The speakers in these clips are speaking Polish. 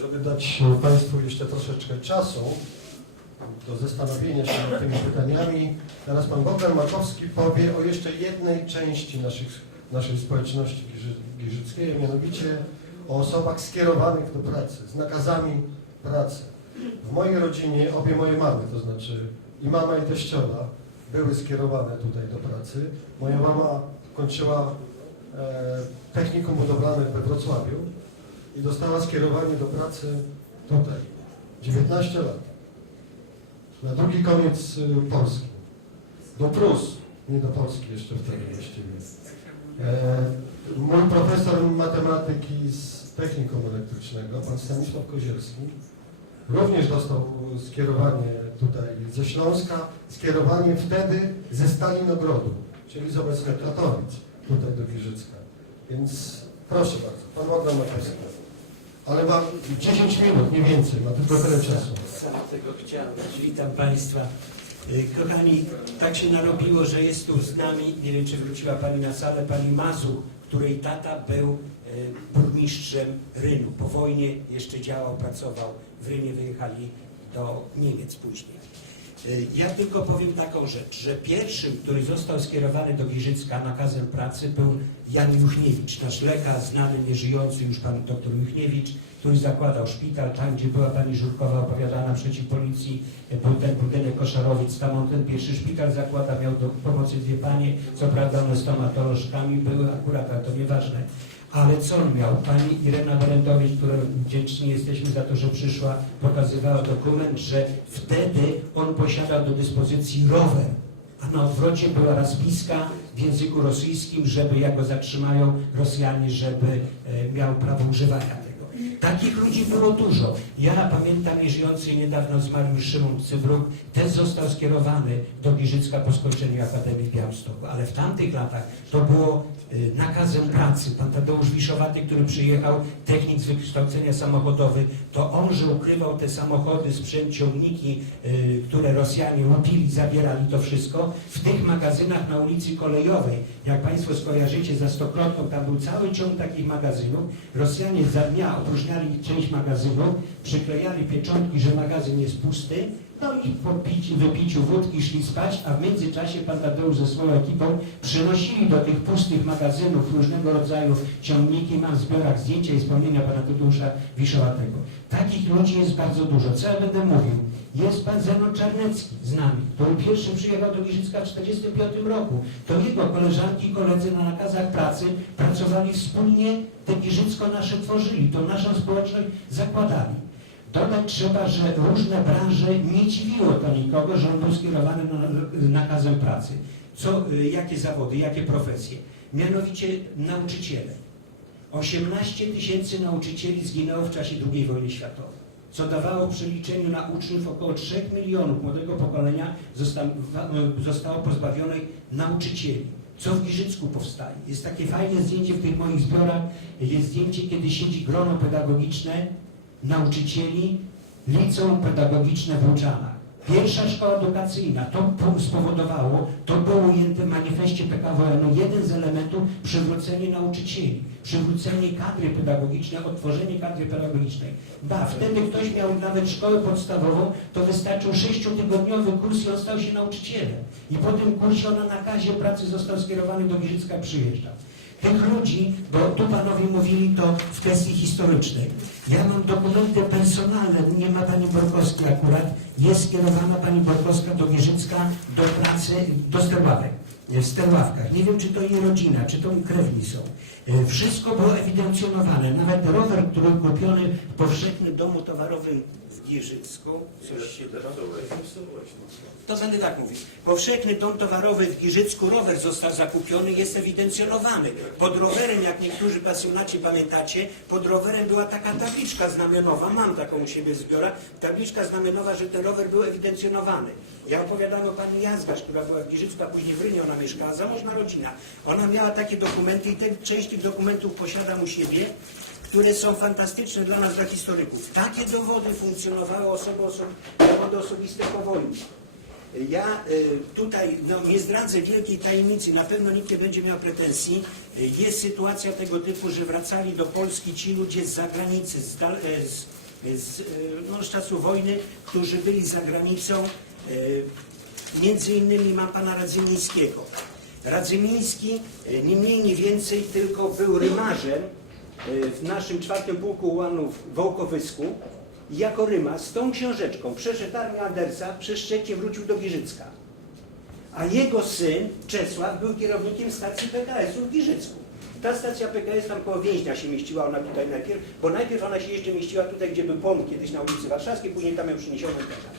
Żeby dać Państwu jeszcze troszeczkę czasu do zastanowienia się nad tymi pytaniami, teraz Pan Bogdan Makowski powie o jeszcze jednej części naszych, naszej społeczności giży- giżyckiej, mianowicie o osobach skierowanych do pracy, z nakazami pracy. W mojej rodzinie obie moje mamy, to znaczy i mama i teściowa, były skierowane tutaj do pracy. Moja mama kończyła e, technikum budowlane we Wrocławiu i dostała skierowanie do pracy tutaj. 19 lat. Na drugi koniec y, Polski. Do Prus, nie do Polski jeszcze wtedy właściwie. E, mój profesor matematyki z technikum elektrycznego, pan Stanisław Kozielski, również dostał skierowanie tutaj ze Śląska, skierowanie wtedy ze Stalinogrodu, czyli z obecnych Katowic, tutaj do Giżycka. Więc proszę bardzo, pan Bogdan Makowski. Ale ma 10 minut, nie więcej, ma tylko tyle czasu. Sam tego chciałem. Witam Państwa. Y, Kochani, tak się narobiło, że jest tu z nami, nie wiem czy wróciła Pani na salę, Pani Mazu, której tata był y, burmistrzem Rynu. Po wojnie jeszcze działał, pracował w Rynie, wyjechali do Niemiec później. Y, Ja tylko powiem taką rzecz, że pierwszym, który został skierowany do Giżycka nakazem pracy był Jan Juchniewicz, nasz lekarz, znany, nieżyjący już pan doktor Juchniewicz, który zakładał szpital, tam gdzie była pani Żurkowa opowiadana przeciw policji, e, był ten budynek Koszarowiec, tam on ten pierwszy szpital zakłada, miał do pomocy dwie panie, co prawda one stomatolożkami były akurat, ale to nieważne. Ale co on miał? Pani Irena Berendowicz, której wdzięczni jesteśmy za to, że przyszła, pokazywała dokument, że wtedy on posiadał do dyspozycji rower, a na odwrocie była rozpiska w języku rosyjskim, żeby jak go zatrzymają Rosjanie, żeby e, miał prawo używania. Takich ludzi było dużo. Ja pamiętam nieżyjący niedawno zmarł już Szymon Cybruk, też został skierowany do Giżycka po skończeniu Akademii Białymstoku, ale w tamtych latach to było y, nakazem pracy. Pan Tadeusz Wiszowaty, który przyjechał, technik z wykształcenia samochodowy, to on, że ukrywał te samochody, sprzęt, ciągniki, y, które Rosjanie łupili, zabierali to wszystko, w tych magazynach na ulicy Kolejowej, jak Państwo skojarzycie za Stokrotką, tam był cały ciąg takich magazynów, Rosjanie za dnia opróżniali część magazynów, przyklejali pieczątki, że magazyn jest pusty, no i po piciu, wypiciu wódki szli spać, a w międzyczasie pan Tadeusz ze swoją ekipą przynosili do tych pustych magazynów różnego rodzaju ciągniki. Mam w zbiorach zdjęcia i wspomnienia pana Tadeusza Wiszowatego. Takich ludzi jest bardzo dużo. Co ja będę mówił? Jest pan Zenon Czarnecki z nami, który pierwszy przyjechał do Giżycka w 1945 roku. To jego koleżanki i koledzy na nakazach pracy pracowali wspólnie, te Giżycko nasze tworzyli, tą naszą społeczność zakładali. Dodać trzeba, że różne branże nie dziwiło to nikogo, że on był skierowany na nakazem pracy. Co, y, jakie zawody, jakie profesje? Mianowicie nauczyciele. 18 tysięcy nauczycieli zginęło w czasie II wojny światowej, co dawało w przeliczeniu na uczniów około 3 milionów młodego pokolenia wa- zostało pozbawionych nauczycieli. Co w Giżycku powstaje? Jest takie fajne zdjęcie w tych moich zbiorach. Jest zdjęcie, kiedy siedzi grono pedagogiczne nauczycieli liceum pedagogiczne w Łuczanach. Pierwsza szkoła edukacyjna, to po- spowodowało, to było ujęte w manifestie PKWN-u, jeden z elementów przywrócenie nauczycieli, przywrócenie kadry pedagogicznej, odtworzenie kadry pedagogicznej. Ba, wtedy ktoś miał nawet szkołę podstawową, to wystarczył sześciotygodniowy kurs i on stał się nauczycielem. I po tym kursie on na nakazie pracy został skierowany do Giżycka, przyjeżdżał tych ludzi, bo tu panowie mówili to w kwestii historycznej. Ja mam dokumenty personalne, nie ma pani Borkowskiej akurat, jest skierowana pani Borkowska do Giżycka do pracy, do Sterławek, w Sterławkach. Nie wiem, czy to jej rodzina, czy to krewni są. E, Wszystko było ewidencjonowane, nawet rower, który kupiony w powszechnym domu towarowym w Giżycku, coś się to będę tak mówił. Powszechny dom towarowy w Giżycku, rower został zakupiony, jest ewidencjonowany. Pod rowerem, jak niektórzy pasjonaci pamiętacie, pod rowerem była taka tabliczka znamionowa, mam taką u siebie w zbiorach, tabliczka znamionowa, że ten rower był ewidencjonowany. Ja opowiadam o pani Jazgasz, która była w Giżycku, a później w Rynie ona mieszkała, zamożna rodzina. Ona miała takie dokumenty i ten, część tych dokumentów posiadam u siebie, które są fantastyczne dla nas, dla historyków. Takie dowody funkcjonowały osoby, oso, dowody osobiste po wojnie. Ja y, tutaj no, nie zdradzę wielkiej tajemnicy, na pewno nikt nie będzie miał pretensji. Jest sytuacja tego typu, że wracali do Polski ci ludzie z zagranicy, z, e, z z, e, no, z wojny, którzy byli za granicą. Między innymi mam pana Radzymińskiego. Radzymiński e, nie mniej, nie więcej, tylko był rymarzem e, w naszym czwartym pułku ułanów w Wołkowysku. I jako rymarz z tą książeczką przeszedł armię Andersa, przez Szczecień wrócił do Giżycka. A jego syn, Czesław, był kierownikiem stacji PKS-u w Giżycku. Ta stacja PKS tam koło więźnia się mieściła, ona tutaj najpierw, bo najpierw ona się jeszcze mieściła tutaj, gdzie był pomnik kiedyś na ulicy Warszawskiej, później tam ją przeniesiono i tak.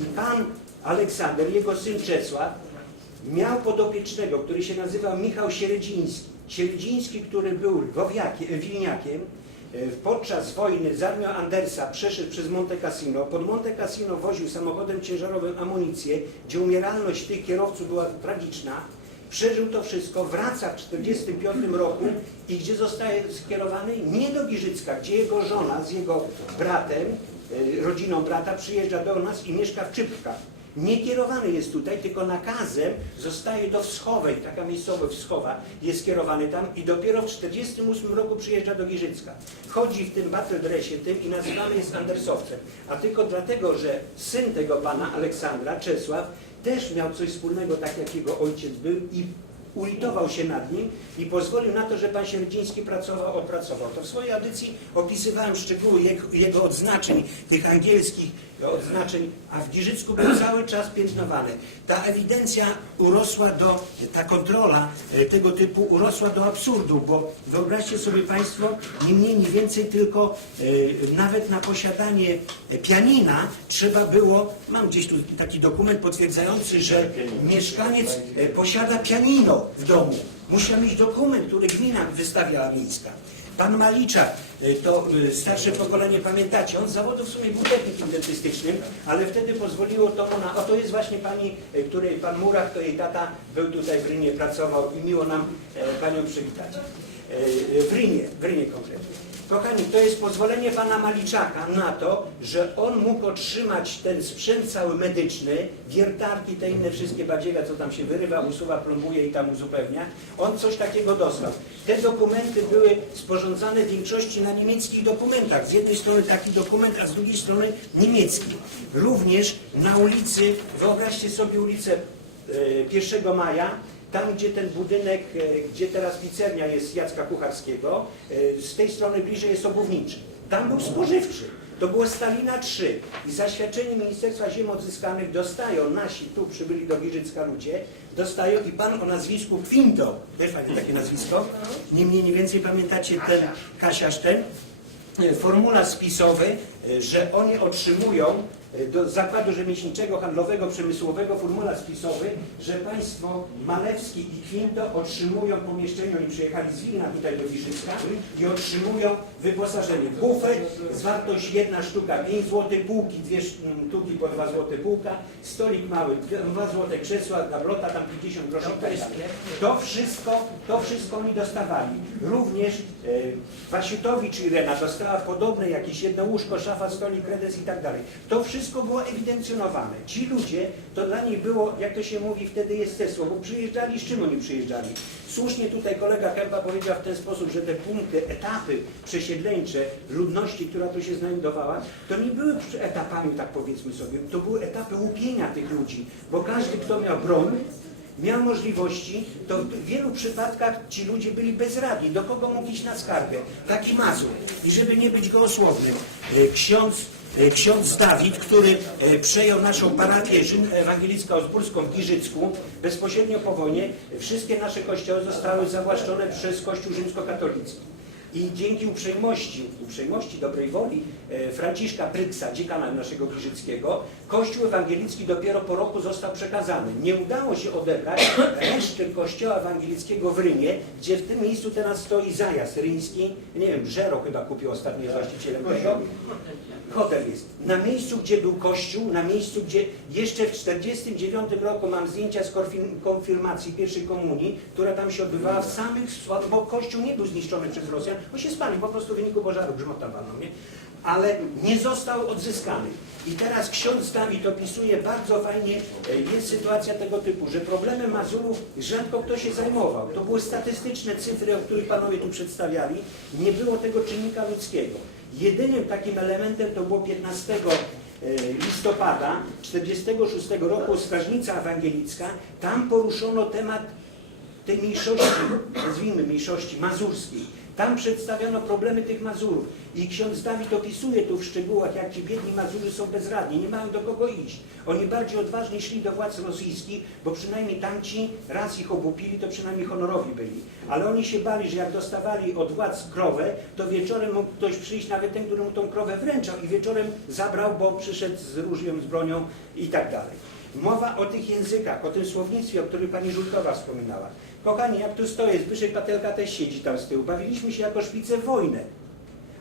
I pan Aleksander, jego syn Czesław, miał podopiecznego, który się nazywał Michał Sieredziński. Sieredziński, który był Wilniakiem, e, podczas wojny z armią Andersa przeszedł przez Monte Cassino. Pod Monte Cassino woził samochodem ciężarowym amunicję, gdzie umieralność tych kierowców była tragiczna. Przeżył to wszystko, wraca w 1945 roku i gdzie zostaje skierowany? Nie do Giżycka, gdzie jego żona z jego bratem, e, rodziną brata przyjeżdża do nas i mieszka w Czypkach. Nie kierowany jest tutaj, tylko nakazem zostaje do Wschowej, taka miejscowość Wschowa jest kierowany tam i dopiero w 1948 roku przyjeżdża do Giżycka. Chodzi w tym battle dressie tym i nazywany jest Andersowcem. A tylko dlatego, że syn tego pana, Aleksandra, Czesław, też miał coś wspólnego, tak jak jego ojciec był i ulitował się nad nim i pozwolił na to, że pan Sierdziński pracował, opracował. To w swojej audycji opisywałem szczegóły jego odznaczeń, tych angielskich odznaczeń, a w Giżycku był cały czas piętnowany. Ta ewidencja urosła do, ta kontrola e, tego typu urosła do absurdu, bo wyobraźcie sobie Państwo, nie mniej, nie więcej, tylko e, nawet na posiadanie e, pianina trzeba było, mam gdzieś tu taki dokument potwierdzający, że mieszkaniec posiada pianino w domu. Musiał mieć dokument, który gmina wystawiała miejska. Pan Maliczak, y, to y, starsze pokolenie pamiętacie, on z zawodu w sumie był technikiem dentystycznym, ale wtedy pozwoliło to mu na... O, to jest właśnie pani, y, której pan Murak, to jej tata był tutaj w Rynie, pracował i miło nam e, panią przywitać. W Rynie, w Rynie konkretnie. Kochani, to jest pozwolenie pana Maliczaka na to, że on mógł otrzymać ten sprzęt cały medyczny, wiertarki, te inne wszystkie badziewa, co tam się wyrywa, usuwa, plombuje i tam uzupełnia. On coś takiego dostał. Te dokumenty były sporządzane w większości na niemieckich dokumentach. Z jednej strony taki dokument, a z drugiej strony niemiecki. Również na ulicy, wyobraźcie sobie ulicę e, 1 maja, tam, gdzie ten budynek, e, gdzie teraz pizzernia jest Jacka Kucharskiego, e, z tej strony bliżej jest obuwniczy. Tam był spożywczy. To było Stalina 3. I zaświadczenie Ministerstwa Ziem Odzyskanych dostają nasi tu przybyli do Giżycka ludzie, dostają i pan o nazwisku Kwinto, wiesz pani takie nazwisko? Nie mniej, nie więcej pamiętacie ten Kasiarz ten? E, formularz spisowy, że oni otrzymują e, do Zakładu Rzemieślniczego, Handlowego, Przemysłowego formularz spisowy, że państwo Malewski i Kwinto otrzymują pomieszczenie, oni przyjechali z Wilna tutaj do Giżycka i otrzymują wyposażenie. Bufet z wartość jedna sztuka 5 zł, półki, dwie sztuki po 2 zł półka, stolik mały 2 zł krzesła, gablota tam 50 groszy. To, jest, to wszystko, to wszystko oni dostawali. Również e, Wasiutowicz Irena dostała podobne jakieś jedno łóżko, szafa, stolik, kredes i tak dalej. To wszystko było ewidencjonowane. Ci ludzie, to dla nich było, jak to się mówi, wtedy jestestwo, bo przyjeżdżali, z czym oni przyjeżdżali? Słusznie tutaj kolega Kępa powiedział w ten sposób, że te punkty, etapy przesiedleńcze ludności, która tu się znajdowała, to nie były etapami, tak powiedzmy sobie, to były etapy łupienia tych ludzi, bo każdy, kto miał broń, miał możliwości, to w wielu przypadkach ci ludzie byli bezradni. Do kogo mógł iść na skargę? Taki Mazur. I żeby nie być gołosłownym, e, ksiądz, e, ksiądz Dawid, który e, przejął naszą parafię ewangelicko-osburską w Giżycku, bezpośrednio po wojnie, wszystkie nasze kościoły zostały zawłaszczone przez Kościół rzymskokatolicki. I dzięki uprzejmości, uprzejmości dobrej woli e, Franciszka Pryksa, dziekana naszego Giżyckiego, Kościół ewangelicki dopiero po roku został przekazany. Nie udało się odebrać reszty Kościoła ewangelickiego w Rymie, gdzie w tym miejscu teraz stoi zajazd ryński. Nie wiem, Żero chyba kupił ostatnio jest właścicielem tego. Hotel jest. Na miejscu, gdzie był kościół, na miejscu, gdzie jeszcze w 1949 roku mam zdjęcia z konfirm- konfirmacji pierwszej komunii, która tam się odbywała w samych, bo kościół nie był zniszczony przez Rosjan, bo się spalił po prostu w wyniku pożaru, grzmota nie? Ale nie został odzyskany. I teraz ksiądz Dawid opisuje bardzo fajnie, e, jest sytuacja tego typu, że problemem Mazurów rzadko kto się zajmował. To były statystyczne cyfry, o których panowie tu przedstawiali. Nie było tego czynnika ludzkiego. Jedynym takim elementem to było 15 e, listopada 46 roku Strażnica Ewangelicka. Tam poruszono temat tej mniejszości, nazwijmy mniejszości mazurskiej. Tam przedstawiono problemy tych Mazurów i ksiądz Dawid opisuje tu w szczegółach, jak ci biedni Mazury są bezradni, nie mają do kogo iść. Oni bardziej odważnie szli do władz rosyjskich, bo przynajmniej tamci raz ich obłupili, to przynajmniej honorowi byli. Ale oni się bali, że jak dostawali od władz krowę, to wieczorem mógł ktoś przyjść, nawet ten, który mu tą krowę wręczał i wieczorem zabrał, bo przyszedł z różiem, z bronią i tak dalej. Mowa o tych językach, o tym słownictwie, o którym pani Żulkowa wspominała. Kochani, jak tu stoję, Zbyszek Patelka też siedzi tam z tyłu. Bawiliśmy się jako szpice w wojnę.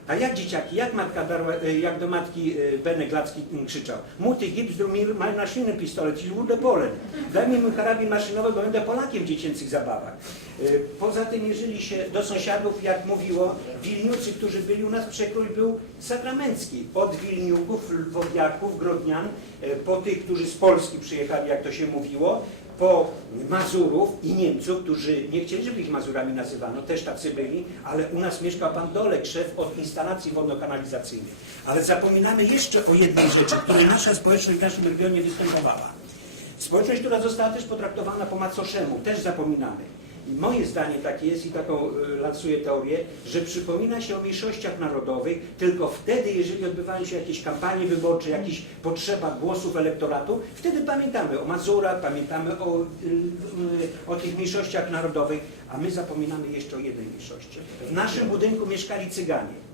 A jak dzieciaki, jak matka darła, e, jak do matki e, Benek Glacki krzyczał? Muty, gipsdru mi maszynny pistolet, i do. Daj mi mój karabin maszynowy, bo będę Polakiem w dziecięcych zabawach. E, Poza tym, jeżeli się do sąsiadów, jak mówiło, Wilniucy, którzy byli u nas, przekrój był sakramencki. Od Wilniuków, Lwowiaków, Grodnian, po tych, którzy z Polski przyjechali, jak to się mówiło, po Mazurów i Niemców, którzy nie chcieli, żeby ich Mazurami nazywano, też tacy byli, ale u nas mieszkał pan Dolek, szef od instalacji wodno-kanalizacyjnych. Ale zapominamy jeszcze o jednej rzeczy, której nasza społeczność w naszym regionie występowała. Społeczność, która została też potraktowana po macoszemu, też zapominamy. Moje zdanie takie jest i taką y, lansuję teorię, że przypomina się o mniejszościach narodowych tylko wtedy, jeżeli odbywają się jakieś kampanie wyborcze, jakieś potrzeba głosów elektoratu, wtedy pamiętamy o Mazurach, pamiętamy o, y, y, o tych mniejszościach narodowych, a my zapominamy jeszcze o jednej mniejszości. W naszym budynku mieszkali Cyganie.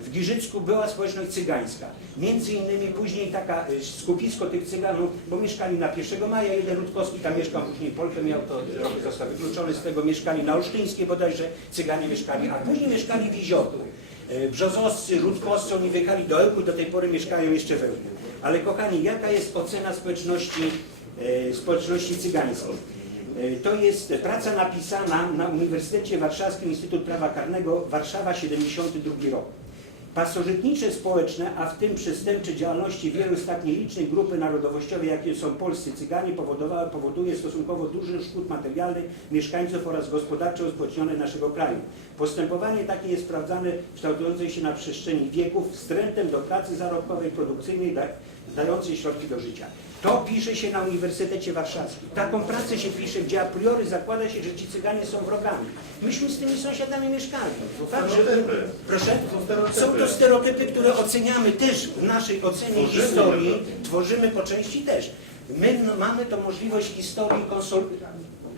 W Giżycku była społeczność cygańska. Między innymi później taka y, skupisko tych cyganów, bo mieszkali na 1 maja, jeden Rutkowski tam mieszkał, później Polkę miał, to został wykluczony z tego, mieszkali na Olsztyńskiej bodajże, cyganie mieszkali, a później mieszkali w Iziotu. Y, Brzozowscy, Rutkowscy, oni wyjechali do Ełku do tej pory mieszkają jeszcze w Ełku. Ale kochani, jaka jest ocena społeczności, y, społeczności cygańskiej? E, To jest praca napisana na Uniwersytecie Warszawskim Instytut Prawa Karnego, Warszawa 72 rok. Pasożytnicze społeczne, a w tym przestępcze działalności wielu z tak nielicznej grupy narodowościowej, jakie są polscy Cyganie, powodowały, powoduje stosunkowo duży szkód materialnych mieszkańców oraz gospodarczo uzbocznione naszego kraju. Postępowanie takie jest sprawdzane kształtujące się na przestrzeni wieków wstrętem do pracy zarobkowej, produkcyjnej, da, dającej środki do życia. To pisze się na Uniwersytecie Warszawskim. Taką pracę się pisze, gdzie a priori zakłada się, że ci Cyganie są wrogami. Myśmy z tymi sąsiadami mieszkali. Tak, żeby... Proszę? Są to stereotypy, które oceniamy też w naszej ocenie historii, tworzymy po części też. My no, mamy to możliwość historii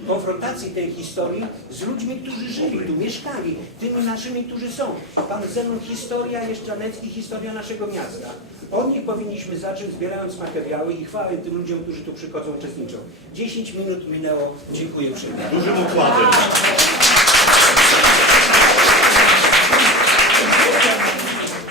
konfrontacji tej historii z ludźmi, którzy żyli tu, mieszkali, tymi naszymi, którzy są. Pan Zenon, historia Jeszczanecki, historia naszego miasta. Od nich powinniśmy zacząć, zbierając materiały i chwałę tym ludziom, którzy tu przychodzą, uczestniczą. 10 minut minęło. Dziękuję uprzejmie. Dużym układem.